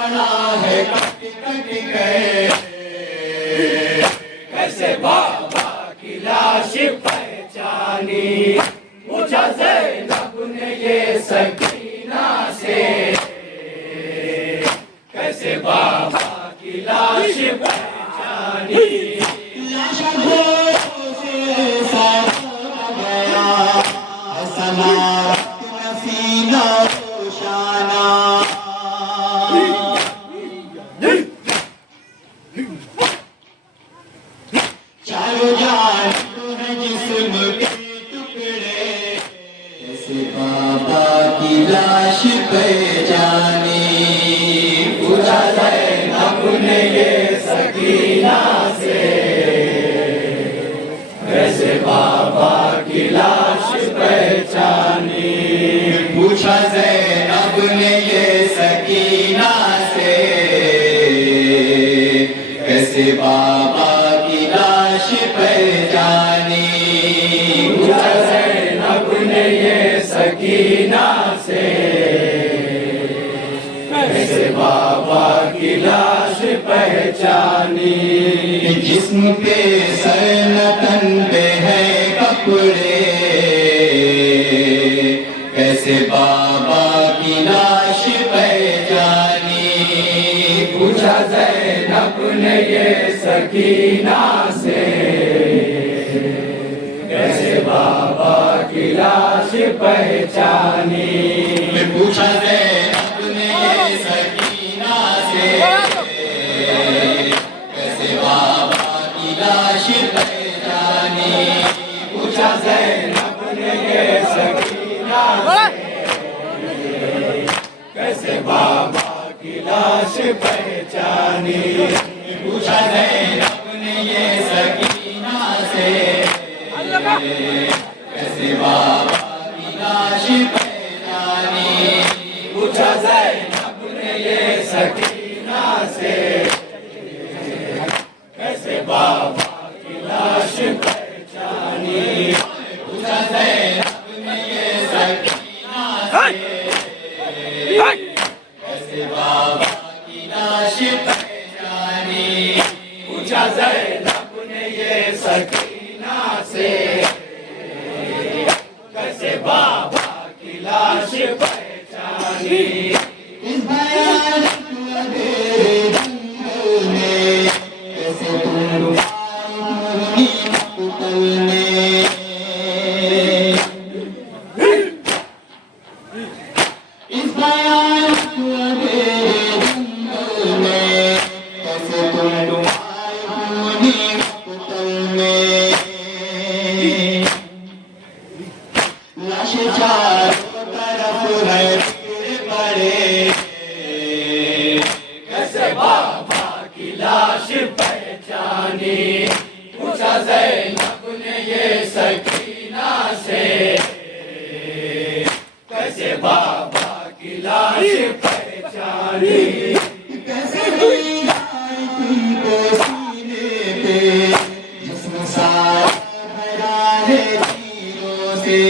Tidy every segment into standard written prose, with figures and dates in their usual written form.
पड़ा है cut cut गए। कैसे बाबा की लाश पहचानी, पूछा ज़ैनब ने ये सकीना से। कैसे बाबा की लाश पहचानी, लाश से सारा गया हसना सीना रोशाना। चारों जान है जिस्म के टुकड़े, कैसे बाबा की लाश पहचानी, पूछा ज़ैनब ने ये सकीना से। कैसे बाबा की लाश पहचानी, पूछा ज़ैनब ने ये सकीना से। कैसे बाबा की लाश पहचानी, पूछा ज़ैनब ने ये सकीना से। कैसे बाबा की लाश पहचानी, जिस्म पे सर न तन पे है कपड़े। कैसे बाबा की लाश पहचानी, पूछा ज़ैनब ने ये सकीना से। कैसे बाबा की लाश पहचानी, पूछा ज़ैनब ने ये सकीना से। कैसे बाबा की लाश पहचानी, पूछा ज़ैनब ने ये सकीना से। कैसे बाबा की लाश पहचानी, पूछा ज़ैनब ने ये सकीना से। कैसे बाबा की लाश पहचानी, पूछा ज़ैनब ने ये सकीना से। कैसे बाबा की लाश पहचानी, पूछा ज़ैनब ने ये सकीना से। कैसे बाबा की लाश पहचानी, पूछा ज़ैनब ने ये सकीना से। कैसे बाबा की लाश पहचानी, इस भयानक अंधेरे जंगल में कैसे तुम आई निकलने। इस भयानक अंधेरे जंगल में कैसे तुम आई निकलने। लाश चारों तरफ है पड़े, कैसे बाबा की लाश पहचानी, पूछा ज़ैनब ने ये सकीना से। कैसे बाबा की लाश पहचानी, कैसे आई तुमको सीने पे, जिस्म सारा भरा है तीरों से।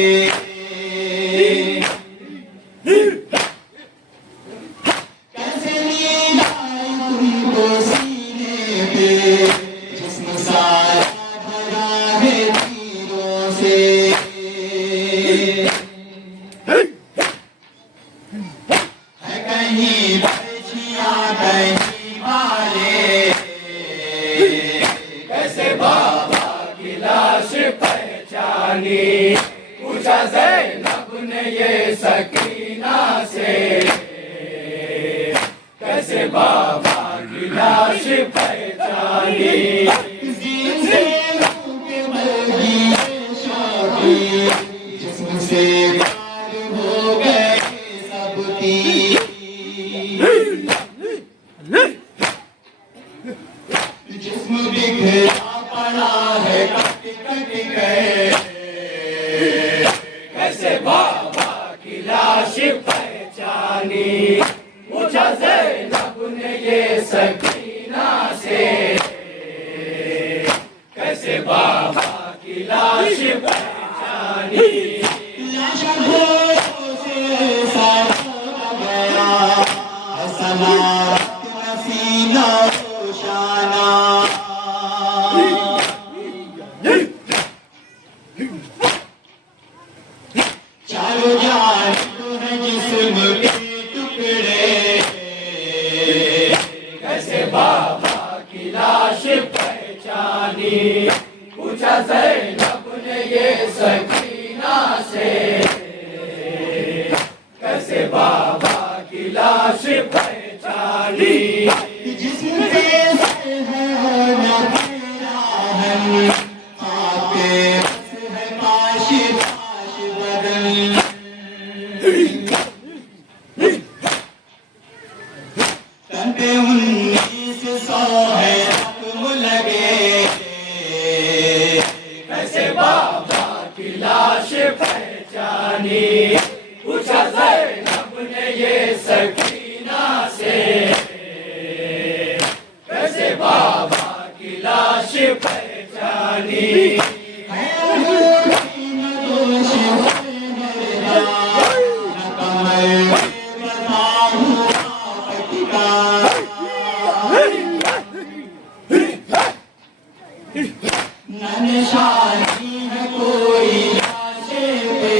कैसे नींद आई तुमको सीने पे, जिस्म सारा भरा है तीरों से। है कहीं बर्छियां कहीं मारे, कैसे बाबा की लाश पहचानी, पूछा ज़ैनब ने ये सकीना से। कैसे बाबा की लाश पहचानी, जिस्म से पार हो गए सबकी। जिस्म बिखरा पड़ा है कट कट गए। कैसे बाबा की लाश पहचानी, पूछा ज़ैनब ने ये सकीना से। कैसे बाबा की लाश पहचानी, लाश से सारा गया हसना। पूछा ज़ैनब ने ये सकीना से, कैसे बाबा की लाश पहचानी। जिसमें तंपे 1900 है रकम लगे, कैसे बाबा की लाश पहचानी। पूछा ज़ैनब ने ये सकीना से, कैसे बाबा की लाश पहचानी। निशानी है कोई लाशें पे,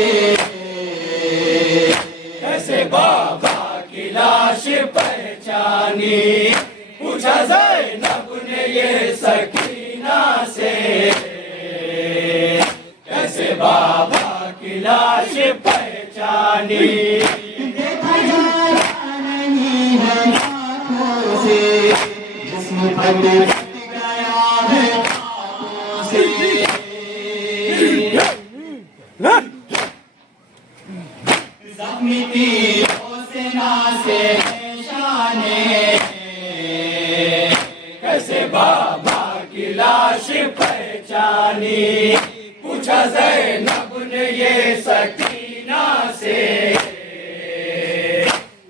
कैसे बाबा की लाश पहचानी। पूछा ज़ैनब ने ये सकीना से, कैसे बाबा की लाश पहचानी। देखा जाता नहीं है आँखों से, जिस्म फट गया है आँखों से। ज़ख्मी तीरों से नासे निशाने, कैसे बाबा की लाश पहचानी। पूछा ज़ैनब ने ये सकीना से,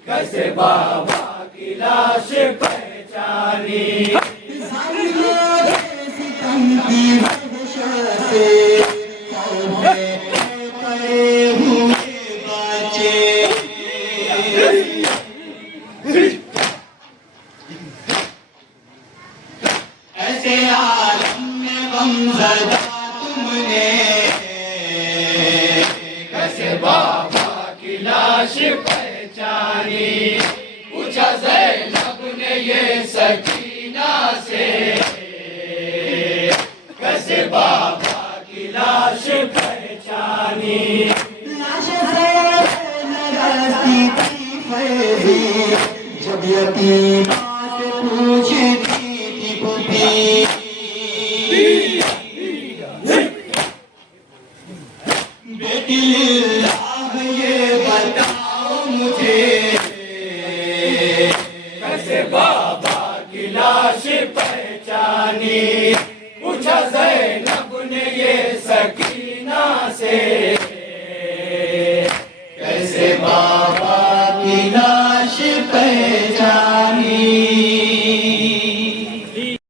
कैसे बाबा की लाश पहचानी। सितम की वहशत से पड़े हुए बच्चे, ऐसे आलम में गमज़दा तुमने, कैसे बाबा की लाश पहचानी। पूछा ज़ैनब ने ये सकीना से, कैसे बाबा की लाश पहचानी। लाश से नरस्ती थी फैज़ी, जब यतीमा से पूछती थी पुती, बेटी